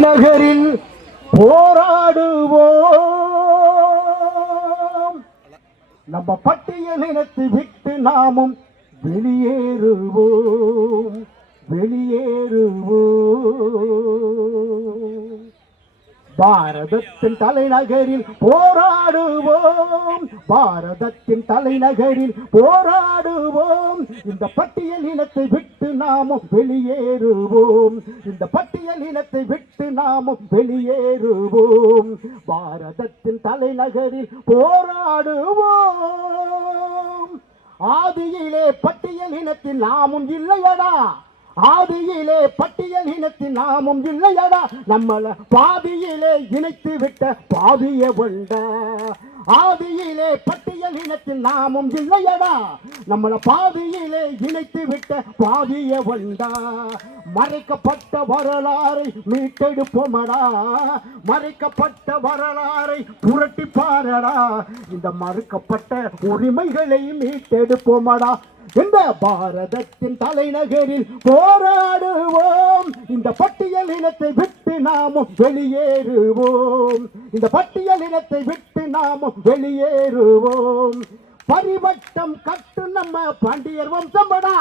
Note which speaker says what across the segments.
Speaker 1: நகரில் போராடுவோம். நம்ம பட்டியல் இனத்தை விட்டு நாமும் வெளியேறுவோம். வெளியேறுவோம். பாரதத்தின் தலைநகரில் போராடுவோம். பாரதத்தின் தலைநகரில் போராடுவோம். இந்த பட்டியல் இனத்தை விட்டு நாமும் வெளியேறுவோம். இந்த பட்டியல் இனத்தை விட்டு விட்டு நாமும் வெளியேறுவோம். பாரதத்தின் தலைநகரில் போராடுவோம். ஆதியிலே பட்டியல் இனத்தில் நாமும் இல்லையடா. ஆதியிலே பட்டியல் இனத்தில் நாமும் இல்லையடா. நம்மள பாதியிலே இணைத்து விட்ட பாதிய வண்டா ஆதியிலே பட்டியல் இனத்தில் நாமும் இல்லையடா. நம்மள பாதியிலே இணைத்து விட்ட பாதிய வண்டா. மறைக்கப்பட்ட வரலாறை மீட்டெடுப்போமடா. மறைக்கப்பட்ட வரலாறை புரட்டி பாரடா இந்த மறுக்கப்பட்ட உரிமைகளை மீட்டெடுப்போமடா. இந்த பாரதத்தின் தலைநகரில் போராடுவோம். இந்த பட்டியல் இனத்தை விட்டு நாமும் வெளியேறுவோம். இந்த பட்டியல் இனத்தை விட்டு நாமும் வெளியேறுவோம். பரிவட்டம் கட்டும் நம்ம பாண்டியர் வம்சம்படா.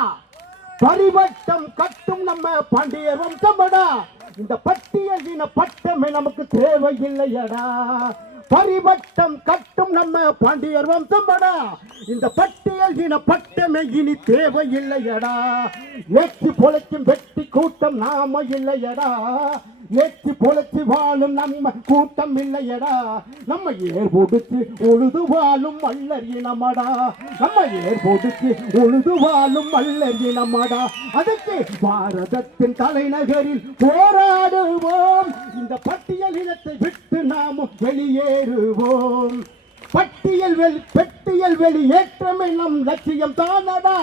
Speaker 1: பரிவட்டம் கட்டும் நம்ம பாண்டியர் வம்சம்படா. இந்த பட்டியல் இன பட்டமே நமக்கு தேவையில்லையடா. பரிவட்டம் கட்டும் நம்ம பாண்டியர் வம்சம்படா. இந்த பட்டியல் இன பட்டமே இனி தேவையில்லையடா. ஏற்றி பொழைக்கும் வெட்டி கூட்டம் நாம இல்லையடா. ஏற்றி பொழைச்சி வாழும் நம்ம கூட்டம் இல்லையடா. நம்ம ஏர் பொடுத்து உழுது வாழும் மல்லர் இனமடா. நம்ம ஏர் பொடுத்து உழுது வாழும் மல்லர் இனமடா. அதுக்கு பாரதத்தின் தலைநகரில் போராடுவோம். இந்த பட்டியல் இனத்தை விட்டு நாம் வெளியேறுவோம். பட்டியல் வெளி பெட்டியல் வெளியேற்றமே நம் லட்சியம் தானடா.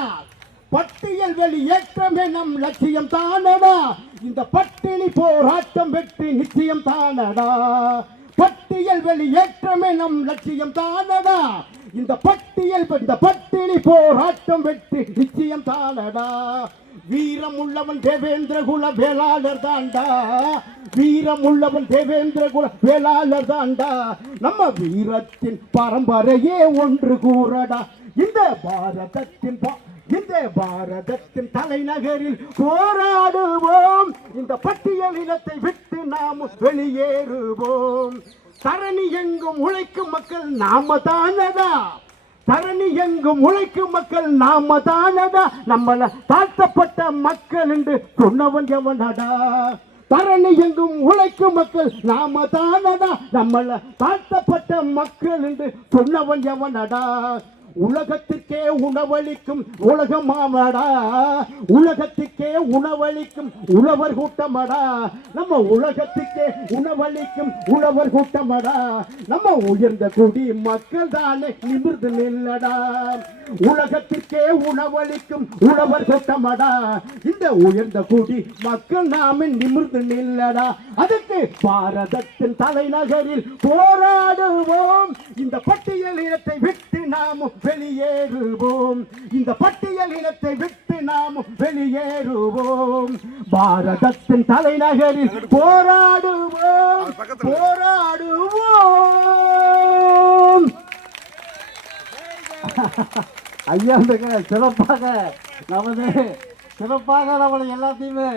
Speaker 1: பட்டியல் வெளியேற்றமே நம் லட்சியம் தானடா. இந்த பட்டினி போராட்டம் வெற்றி நிச்சயம் தானடா. பட்டியல் வெளியேற்றமே நம் லட்சியம் தானடா. இந்த பட்டியல் இந்த பட்டினி போராட்டம் வெற்றி நிச்சயம் தானடா. வீரம் உள்ளவன் தேவேந்திர குல வேளாளர் தாண்டா. வீரம் உள்ளவன் தேவேந்திர குல வேளாளர் தாண்டா. நம்ம வீரத்தின் பரம்பரையே ஒன்று கூறடா. இந்த பாரதத்தின் இந்த பாரதத்தின் தலைநகரில் போராடுவோம். இந்த பட்டியல் இனத்தை விட்டு நாம் வெளியேறுவோம். தரணி எங்கும் உழைக்கும் மக்கள் நாம தானதா தரணி எங்கும் உழைக்கும் மக்கள் நாம தானதா நம்மள தாழ்த்தப்பட்ட மக்கள் என்று சொன்னவன் எவனடா? தரணி எங்கும் உழைக்கும் மக்கள் நாம தானடா நம்மள தாழ்த்தப்பட்ட மக்கள் என்று சொன்னவன் எவனடா? உலகத்திற்கே உணவளிக்கும் உலகமாமடா. உலகத்துக்கே உணவளிக்கும் உழவர் கூட்டமடா நம்ம உலகத்துக்கே உணவளிக்கும் உழவர் கூட்டமடா நம்ம உயர்ந்த குடி மக்கள் தானே நிமிர்ந்து நில்லடா. உலகத்திற்கே உணவளிக்கும் உழவர் கூட்டமடா இந்த உயர்ந்த குடி மக்கள் நாம நிமிர்ந்து நில்லடா. அதுக்கு பாரதத்தின் தலைநகரில் போராடுவோம். இந்த பட்டியல் இனத்தை விட்டு நாமும் வெளியேறுவோம். இந்த பட்டியல் இனத்தை விட்டு நாமும் வெளியேறுவோம். பாரதத்தின் தலைநகரில் போராடுவோம். போராடுவோம். ஐயா சிறப்பாக நமது சிறப்பாக நம்மளை எல்லாத்தையுமே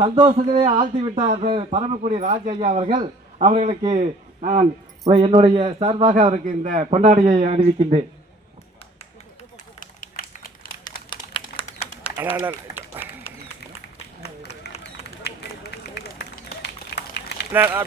Speaker 1: சந்தோஷத்திலே ஆழ்த்தி விட்டார் பரமக்குடி ராஜ் ஐயா அவர்கள். அவர்களுக்கு நான் என்னுடைய சார்பாக அவருக்கு இந்த பொன்னாடியை அணிவிக்கின்றேன்.
Speaker 2: அண்ணா